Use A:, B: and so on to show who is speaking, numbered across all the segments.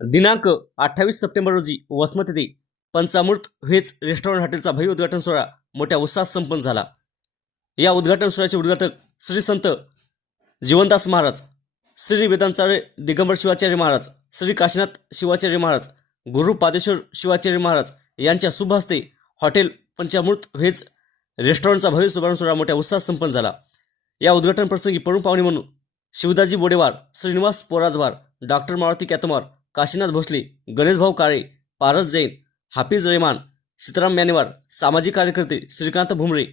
A: दिनांक अठ्ठावीस सप्टेंबर रोजी वसमत येथे पंचामृत व्हेज रेस्टॉरंट हॉटेलचा भव्य उद्घाटन सोहळा मोठ्या उत्साहात संपन्न झाला. या उद्घाटन सोहळ्याचे उद्घाटक श्री संत जीवनदास महाराज श्री वेदांचार्य दिगंबर शिवाचार्य महाराज श्री काशीनाथ शिवाचार्य महाराज गुरु पादेश्वर शिवाचार्य महाराज यांच्या शुभ हस्ते हॉटेल पंचामृत व्हेज रेस्टॉरंटचा भव्य शुभारंभ सोहळा मोठ्या उत्साहात संपन्न झाला. या उद्घाटन प्रसंगी प्रमुख पाहुणे म्हणून शिवदाजी बोडेवार श्रीनिवास पोराजवार डॉक्टर मारुती कॅतमार काशीनाथ भोसले गणेशभाऊ काळे पारस जैन हाफिज रेमान सीताराम म्यानेवार सामाजिक कार्यकर्ते श्रीकांत भुमरे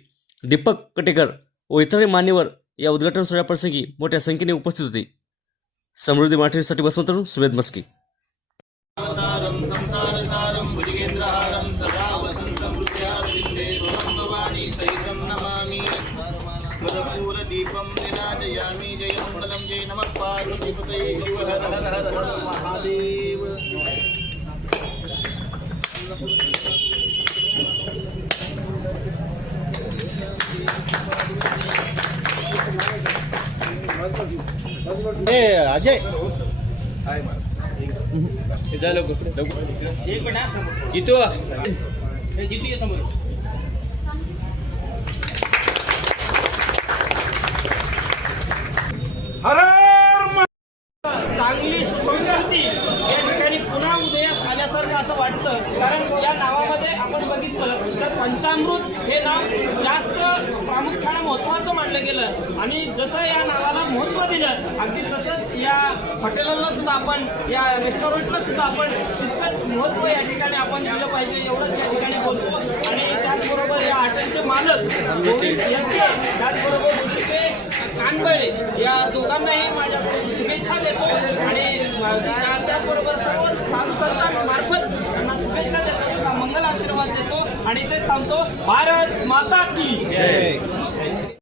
A: दीपक कटेकर व इतर मान्यवर या उद्घाटन सोहळ्याप्रसंगी मोठ्या संख्येने उपस्थित होते. समृद्धी मराठीसाठी बसवंतरून सुमेद मस्के.
B: दीपं निराजयामि नमः पार्वतीपतये शिव हर हर हर हर महादेव
C: ए अजय
B: एक मिनिट समोर जितू जितू ये समोर सुसंस्कृती या ठिकाणी पुन्हा उदयास आल्यासारखं असं वाटतं. कारण या नावामध्ये आपण बघितलं तर पंचामृत हे नाव जास्त प्रामुख्यानं महत्त्वाचं मानलं गेलं. आणि जसं या नावाला महत्त्व दिलं अगदी तसंच या हॉटेलला सुद्धा आपण या रेस्टॉरंटला सुद्धा आपण तितकंच महत्त्व या ठिकाणी आपण दिलं पाहिजे एवढंच या ठिकाणी बोलतो. आणि त्याचबरोबर या हॉटेलचे मालक त्याचबरोबर ऋषिकेश कानबळे या दोघांनाही माझ्या शुभेच्छा देतो. आणि त्याचबरोबर सर्व साधू संतांमार्फत त्यांना शुभेच्छा देतो त्यांना मंगल आशीर्वाद देतो आणि तेच थांबतो. भारत माता की